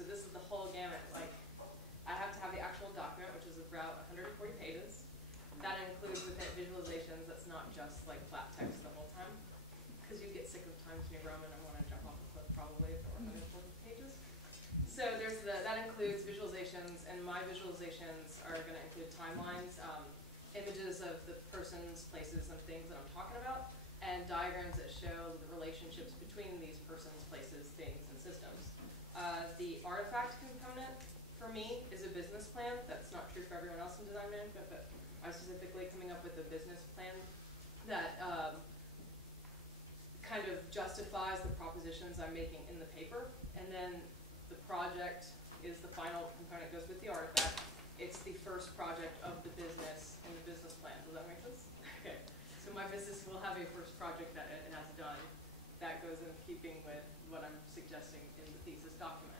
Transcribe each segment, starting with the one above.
So this is the whole gamut. Like, I have to have the actual document, which is about 140 pages. That includes with it visualizations. That's not just like flat text the whole time, because you get sick of Times New Roman and want to jump off a cliff probably if there were 140 pages. So there's that includes visualizations, and my visualizations are going to include timelines, images of the persons, places, and things that I'm talking about, and diagrams that show the relationships between these persons, places, things, and systems. The artifact component for me is a business plan. That's not true for everyone else in design management, but I'm specifically coming up with a business plan that kind of justifies the propositions I'm making in the paper, and then the project is the final component, goes with the artifact. It's the first project of the business in the business plan. Does that make sense? Okay. So my business will have a first project that it has done that goes in keeping with what I'm suggesting in the thesis document.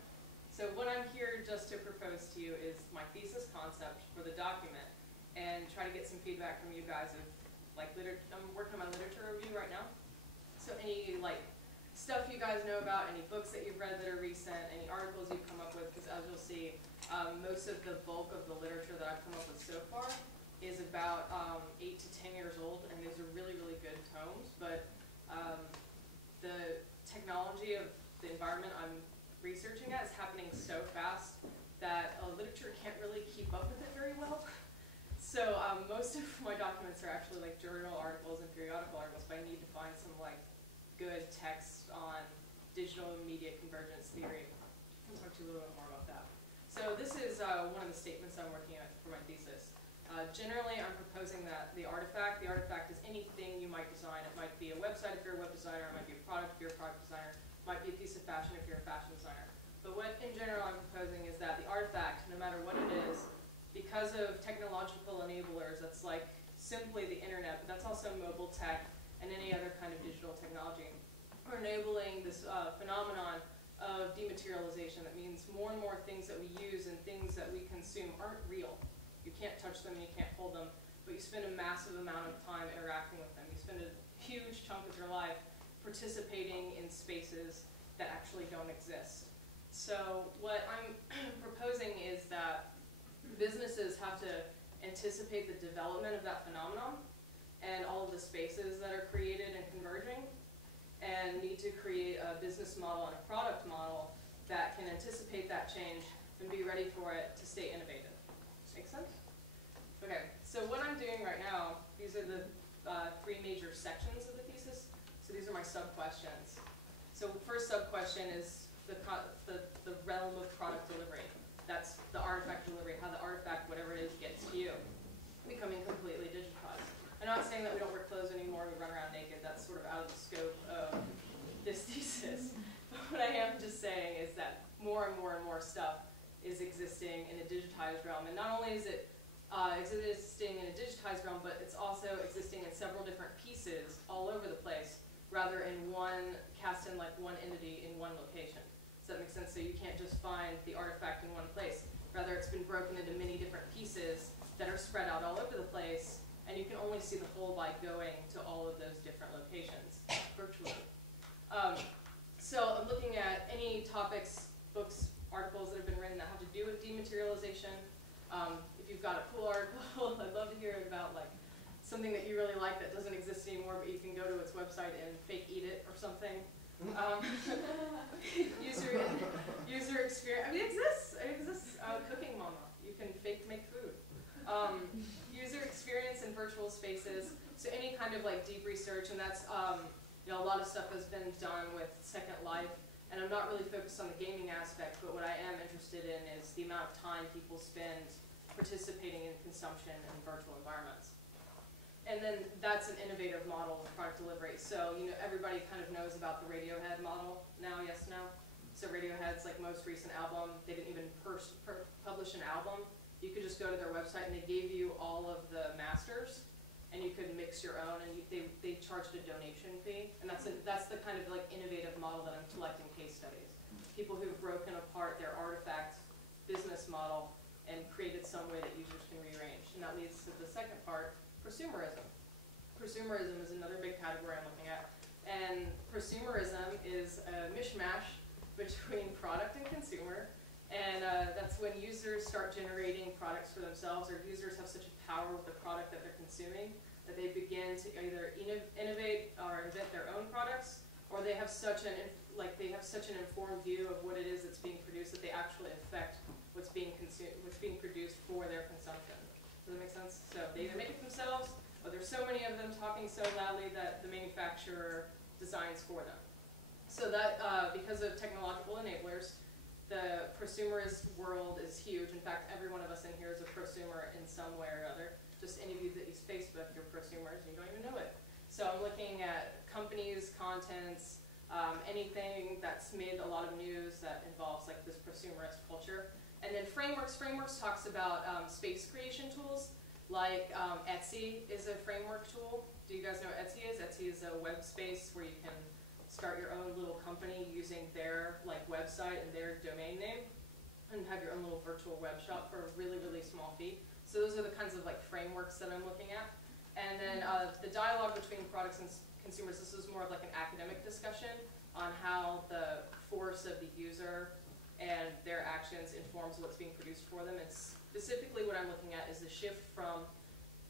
So what I'm here just to propose to you is my thesis concept for the document, and try to get some feedback from you guys of like I'm working on my literature review right now. So any like stuff you guys know about, any books that you've read that are recent, any articles you've come up with, because as you'll see, most of the bulk of the literature that I've come up with so far is about 8 to 10 years old, and these are really, really good tomes, but the technology of the environment I'm researching at is happening so fast that literature can't really keep up with it very well. So most of my documents are actually like journal articles and periodical articles, but I need to find some like good text on digital media convergence theory. I'll talk to you a little bit more about that. So this is one of the statements I'm working on for my thesis. Generally, I'm proposing that the artifact is anything you might design. It might be a website if you're a web designer, it might be a product if you're a product designer, it might be a piece of fashion if you're a fashion designer. But what in general I'm proposing is that the artifact, no matter what it is, because of technological enablers, that's like simply the internet, but that's also mobile tech and any other kind of digital technology, are enabling this phenomenon of dematerialization. That means more and more things that we use and things that we consume aren't real. You can't touch them, you can't hold them, but you spend a massive amount of time interacting with them. You spend a huge chunk of your life participating in spaces that actually don't exist. So what I'm proposing is that businesses have to anticipate the development of that phenomenon and all of the spaces that are created and converging, and need to create a business model and a product model that can anticipate that change and be ready for it to stay innovative. Make sense? Okay, so what I'm doing right now, these are the three major sections of the thesis. So these are my sub-questions. So first sub-question is the realm of product delivery. That's the artifact delivery, how the artifact, whatever it is, gets to you, becoming completely digitized. I'm not saying that we don't wear clothes anymore, we run around naked. That's sort of out of the scope of this thesis. But what I am just saying is that more and more and more stuff is existing in a digitized realm. And not only is it existing in a digitized realm, but it's also existing in several different pieces all over the place, rather in cast in like one entity in one location. Does that make sense? So you can't just find the artifact in one place. Rather, it's been broken into many different pieces that are spread out all over the place, and you can only see the whole by going to all of those different locations virtually. So I'm looking at any topics, books, articles that have been written that have to do with dematerialization. If you've got a cool article, I'd love to hear about like something that you really like that doesn't exist anymore, but you can go to its website and fake eat it or something. User experience. I mean, it exists. It exists. Cooking Mama. You can fake make food. User experience in virtual spaces. So any kind of like deep research, and that's you know, a lot of stuff has been done with Second Life. And I'm not really focused on the gaming aspect, but what I am interested in is the amount of time people spend participating in consumption in virtual environments. And then that's an innovative model of product delivery. So, you know, everybody kind of knows about the Radiohead model now, yes, no? So Radiohead's like most recent album, they didn't even publish an album. You could just go to their website and they gave you all of the masters, and you could mix your own, and they charged a donation fee. And that's the kind of like innovative model that I'm collecting case studies. People who've broken apart their artifact business model and created some way that users can rearrange. And that leads to the second part, prosumerism. Prosumerism is another big category I'm looking at. And prosumerism is a mishmash between product and consumer users start generating products for themselves, or users have such a power with the product that they're consuming that they begin to either innovate or invent their own products, or they have such an informed view of what it is that's being produced that they actually affect what's being produced for their consumption. Does that make sense? So they either make it themselves, or there's so many of them talking so loudly that the manufacturer designs for them. So that, because of technological enablers, the prosumerist world is huge. In fact, every one of us in here is a prosumer in some way or other. Just any of you that use Facebook, you're prosumers, and you don't even know it. So I'm looking at companies, contents, anything that's made a lot of news that involves like this prosumerist culture. And then frameworks. Frameworks talks about space creation tools, like Etsy is a framework tool. Do you guys know what Etsy is? Etsy is a web space where you can start your own little company using their website and their domain name, and have your own little virtual web shop for a really, really small fee. So those are the kinds of frameworks that I'm looking at. And then the dialogue between products and consumers, this is more of like an academic discussion on how the force of the user and their actions informs what's being produced for them. And specifically what I'm looking at is the shift from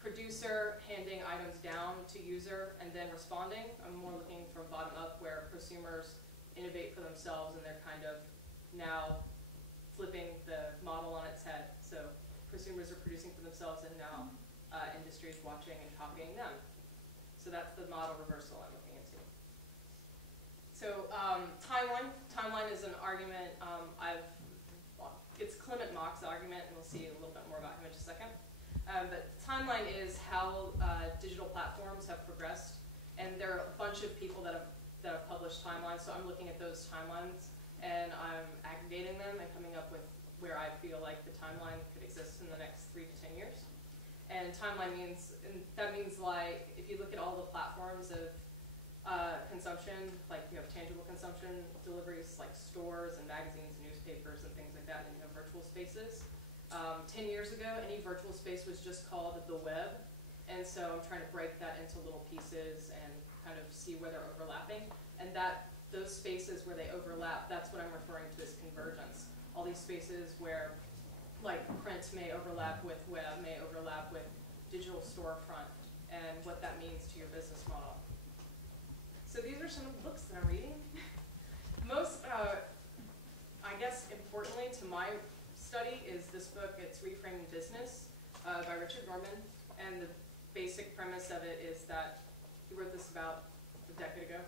producer handing items down to user and then responding. I'm more looking from bottom up, where prosumers innovate for themselves and they're kind of now flipping the model on its head. So prosumers are producing for themselves, and now industry is watching and copying them. So that's the model reversal I'm looking into. So timeline. Timeline is an argument it's Clement Mach's argument, and we'll see a little bit more about him in just a second. But timeline is how digital platforms have progressed, and there are a bunch of people that have published timelines. So I'm looking at those timelines, and I'm aggregating them and coming up with where I feel like the timeline could exist in the next 3 to 10 years. And timeline means, like, if you look at all the platforms of consumption, like you have tangible consumption deliveries like stores and magazines and newspapers and things like that, and you have virtual spaces. 10 years ago, any virtual space was just called the web, and so I'm trying to break that into little pieces and kind of see where they're overlapping. And those spaces where they overlap, that's what I'm referring to as convergence. All these spaces where print may overlap with web, may overlap with digital storefront, and what that means to your business model. So these are some of the books that I'm reading. Most, I guess, importantly to my study is this book. It's Reframing Business by Richard Norman, and the basic premise of it is that he wrote this about a decade ago.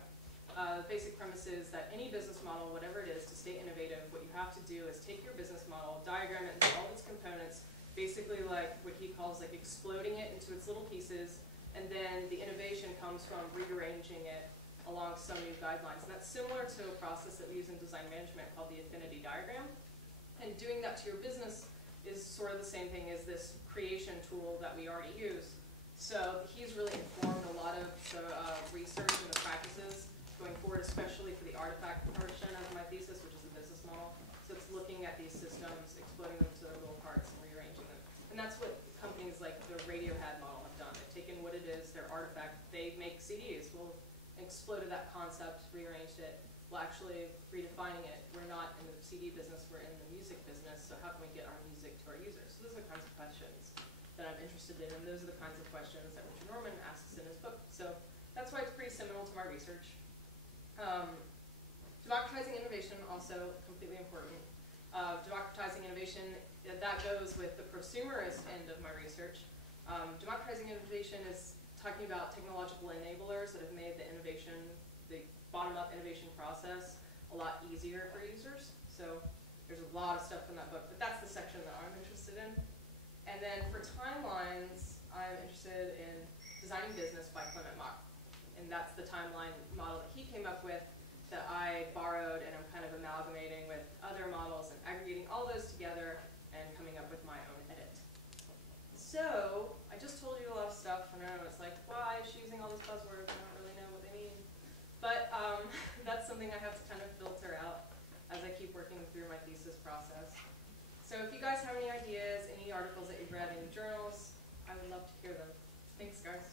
The basic premise is that any business model, whatever it is, to stay innovative, what you have to do is take your business model, diagram it into all its components, basically like what he calls exploding it into its little pieces, and then the innovation comes from rearranging it along some new guidelines. And that's similar to a process that we use in design management called the affinity diagram. And doing that to your business is sort of the same thing as this creation tool that we already use. So he's really informed a lot of the research and the practices going forward, especially for the artifact portion of my thesis, which is the business model. So it's looking at these systems, exploding them to their little parts, and rearranging them. And that's what companies like the Radiohead model have done. They've taken what it is, their artifact. They make CDs. We'll exploded that concept, rearranged it. We're actually redefining it. We're not in the CD business, we're in the music business, so how can we get our music to our users? So those are the kinds of questions that I'm interested in, and those are the kinds of questions that Richard Norman asks in his book. So that's why it's pretty seminal to my research. Democratizing innovation, also completely important. Democratizing innovation, that goes with the prosumerist end of my research. Democratizing innovation is talking about technological enablers that have made the innovation, the bottom-up innovation process a lot easier for users. So there's a lot of stuff from that book, but that's the section that I'm interested in. And then for timelines, I'm interested in Designing Business by Clement Mach. And that's the timeline model that he came up with that I borrowed, and I'm kind of amalgamating with other models and aggregating all those together and coming up with my own edit. So I just told you a lot of stuff, and I know it's like, why is she using all these buzzwords? I don't really know what they mean. But that's something I have to kind of filter out as I keep working through my thesis process. So if you guys have any ideas, any articles that you've read, any journals, I would love to hear them. Thanks, guys.